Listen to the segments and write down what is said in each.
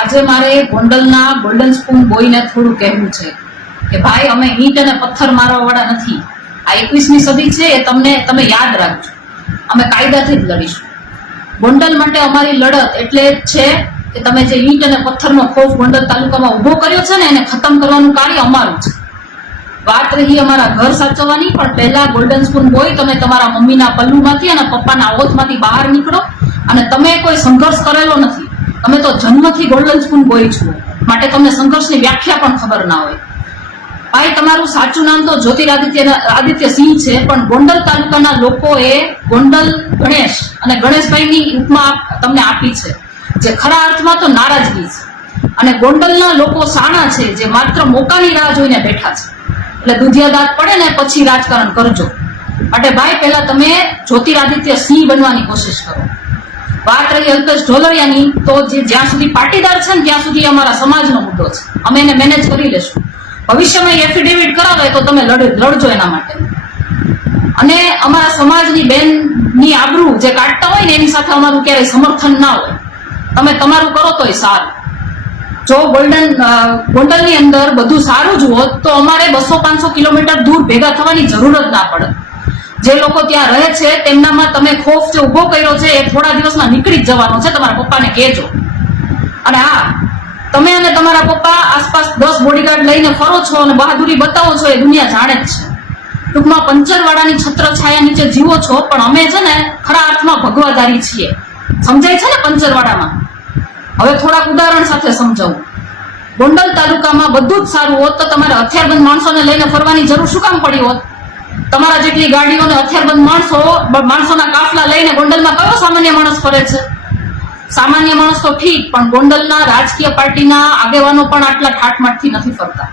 આજે મારે ગોંડલના ગોલ્ડન સ્પૂન બોયને થોડું કહેવું છે કે ભાઈ અમે ઈંટ અને પથ્થર મારવાવાળા નથી આ એકવીસમી સદી છે એ તમને તમે યાદ રાખજો અમે કાયદાથી જ લડીશું ગોંડલ માટે અમારી લડત એટલે છે કે તમે જે ઈંટ અને પથ્થરનો ખોફ ગોંડલ તાલુકામાં ઊભો કર્યો છે ને એને ખતમ કરવાનું કાર્ય અમારું છે વાત રહી અમારા ઘર સાચવવાની પણ પહેલા ગોલ્ડન સ્પૂન બોય તમે તમારા મમ્મીના પલ્લુમાંથી અને પપ્પાના ઓથમાંથી બહાર નીકળો અને તમે કોઈ સંઘર્ષ કરેલો નથી તમે તો જન્મથી ગોલ્ડન સ્પૂન બોય છો માટે તમને સંઘર્ષની વ્યાખ્યા પણ ખબર ના હોય ભાઈ તમારું સાચું નામ તો જ્યોતિરાદિત્ય આદિત્ય સિંહ છે પણ ગોંડલ તાલુકાના લોકોએ ગોંડલ ગણેશ અને ગણેશભાઈની ઉપમા તમને આપી છે જે ખરા અર્થમાં તો નારાજગી છે અને ગોંડલના લોકો સાણા છે જે માત્ર મોકાની રાહ જોઈને બેઠા છે એટલે દુધિયાદાત પડે ને પછી રાજકારણ કરજો માટે ભાઈ પહેલા તમે જ્યોતિરાદિત્ય સિંહ બનવાની કોશિશ કરો વાત રહી અલ્પેશ ઢોલરિયાની તો જે જ્યાં સુધી પાટીદાર છે ને ત્યાં સુધી અમારા સમાજનો મુદ્દો છે અમે એને મેનેજ કરી લેશું ભવિષ્યમાં એફિડેવિટ કરાવે તો તમે લડજો એના માટે અને અમારા સમાજની બેનની આબરૂ જે કાઢતા હોય ને એની સાથે અમારું ક્યારેય સમર્થન ના હોય તમે તમારું કરો તોય સારું જો ગોલ્ડન ગોંડલની અંદર બધું સારું જ હોત તો અમારે બસો પાંચસો કિલોમીટર દૂર ભેગા થવાની જરૂર જ ના પડે જે લોકો ત્યાં રહે છે તેમનામાં તમે ખોફ જે ઉભો કર્યો છે એ થોડા દિવસમાં નીકળી જ જવાનો છે તમારા પપ્પાને કહેજો અને હા તમે અને તમારા પપ્પા આસપાસ દસ બોડીગાર્ડ લઈને ફરો છો અને બહાદુરી બતાવો છો એ દુનિયા જાણે જ છે ટૂંકમાં પંચરવાળાની છત્ર છાયા નીચે જીવો છો પણ અમે છે ને ખરા અર્થમાં ભગવાદારી છીએ સમજાય છે ને પંચરવાડામાં હવે થોડાક ઉદાહરણ સાથે સમજાવું ગોંડલ તાલુકામાં બધું જ સારું હોત તો તમારે હથિયારબંધ માણસોને લઈને ફરવાની જરૂર શું કામ પડી હોત તમારા જેટલી ગાડીઓને હથિયારબંધ માણસો માણસોના કાફલા લઈને ગોંડલમાં કયો સામાન્ય માણસ ફરે છે સામાન્ય માણસ તો ઠીક પણ ગોંડલના રાજકીય પાર્ટીના આગેવાનો પણ આટલા ઠાઠમાઠથી નથી ફરતા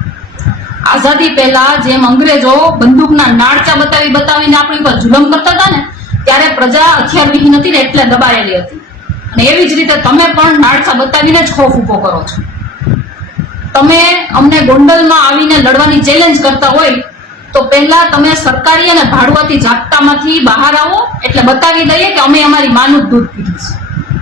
આઝાદી પહેલા જેમ અંગ્રેજો બંદૂકના નાળચા બતાવી બતાવીને આપણી પર જુલમ કરતા હતા ને ત્યારે પ્રજા હથિયારવિહીન હતી ને એટલે દબાયેલી હતી અને એવી જ રીતે તમે પણ નાળસા બતાવીને જ ખોફ ઉભો કરો છો તમે અમને ગોંડલમાં આવીને લડવાની ચેલેન્જ કરતા હોય તો પહેલા તમે સરકારી અને ભાડુઆતી જાગતામાંથી બહાર આવો એટલે બતાવી દઈએ કે અમે અમારી માનું દૂધ પીધું છે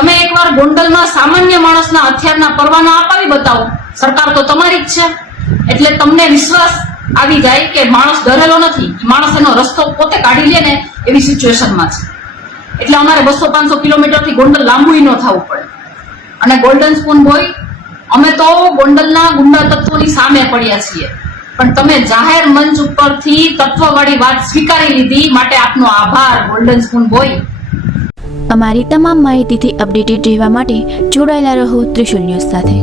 તમે એકવાર ગોંડલમાં સામાન્ય માણસના હથિયારના પરવાનો અપાવી બતાવો સરકાર તો તમારી જ છે એટલે તમને વિશ્વાસ આવી જાય કે માણસ ડરેલો નથી માણસ એનો રસ્તો પોતે કાઢી લે ને એવી સિચ્યુએશનમાં છે એટલે અમારે બસો પાંચસો કિલોમીટરથી ગોંડલ લાંબુય ન થવું પડે અને ગોલ્ડન સ્પૂન બોય અમે તો ગોંડલના ગુંડા તત્વોની સામે પડ્યા છીએ પણ તમે જાહેર મંચ ઉપરથી તત્વવાળી વાત સ્વીકારી લીધી માટે આપનો આભાર ગોલ્ડન સ્પૂન બોય અમારી તમામ માહિતીથી અપડેટેડ રહેવા માટે જોડાયેલા રહો ત્રિશુલ ન્યૂઝ સાથે